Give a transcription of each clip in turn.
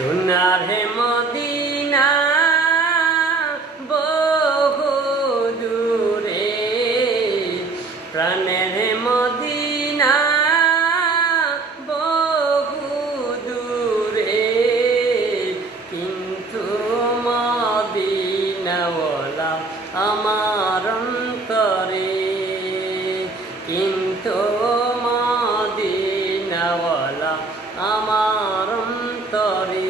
সোনার মদিনা বহু দূরে, প্রাণের মদিনা বহু দূরে, কিন্তু মদিনাওয়ালা আমার অন্তরে, কিন্তু মদিনাওয়ালা আমার অন্তরে।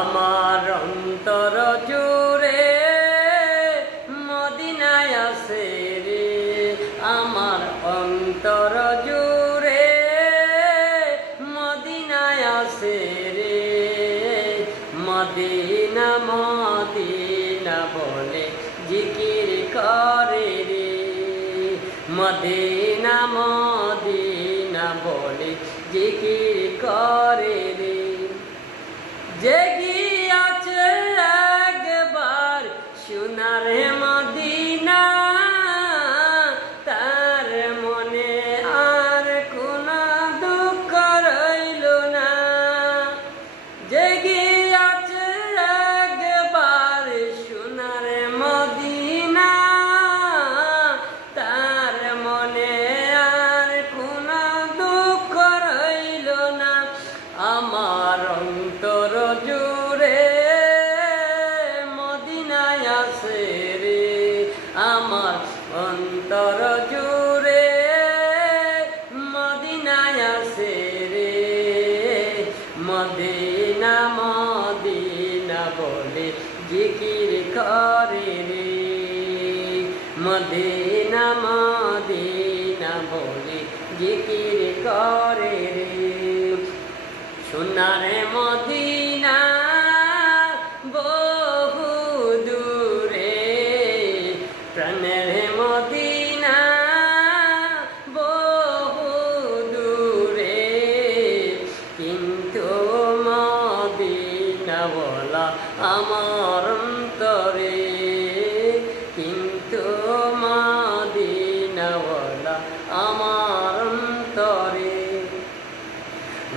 আমার অন্তর জুড়ে মদিনায় আছে রে, আমার অন্তর জুড়ে মদিনায় আছে রে। মদিনা মদিনা বলে জিকির করে রে, মদিনা মদিনা বলে জিকির করে রে। জেগিয়াছে একবার সোনার মদিনা, তার মনে আর কোনো দুঃখ রইল না। জেগিয়াছে একবার সোনার মদিনা, তার মনে আর কোনো দুঃখ রইল না। আমার অন্তর জুড়ে মদিনায় আছে রে, আমার অন্তর জুড়ে মদিনায় আছে রে। মদিনা মদিনা বলে জিকির করে রে, মদিনা মদিনা বলে জিকির করে রে। সোনার মদিনা বহু দূরে, প্রাণের মদিনা বহু দূরে, কিন্তু মদিনাওয়ালা আমার অন্তরে, কিন্তু মদিনাওয়ালা আমার অন্তরে।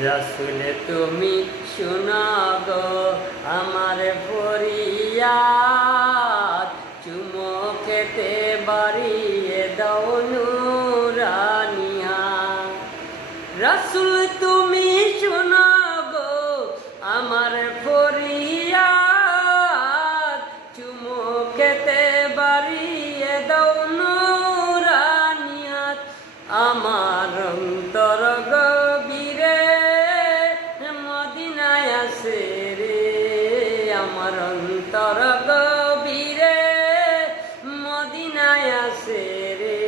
রাসূল তুমি শোনো গো আমার ফরিয়াদ, চুমুকেতে বাড়িয়ে দাও নূরানী হাত। রাসূল তুমি শোনো গো আমার ফরিয়াদ, চুমুকেতে বাড়িয়ে দাও নূরানী হাত। আমার অন্তর গভীরে মদিনায় আছে রে, আমার অন্তর গভীরে মদিনায় আছে রে।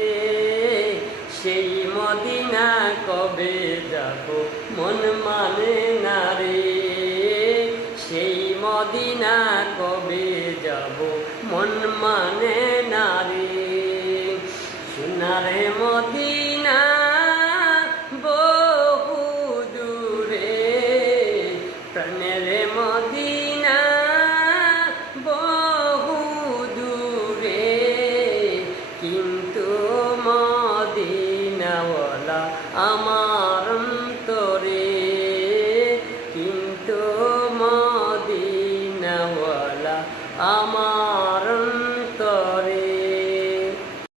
সেই মদিনা কবে যাব মন মানে না রে, সেই মদিনা কবে যাব মন মানে না রে। সোনার মদিনা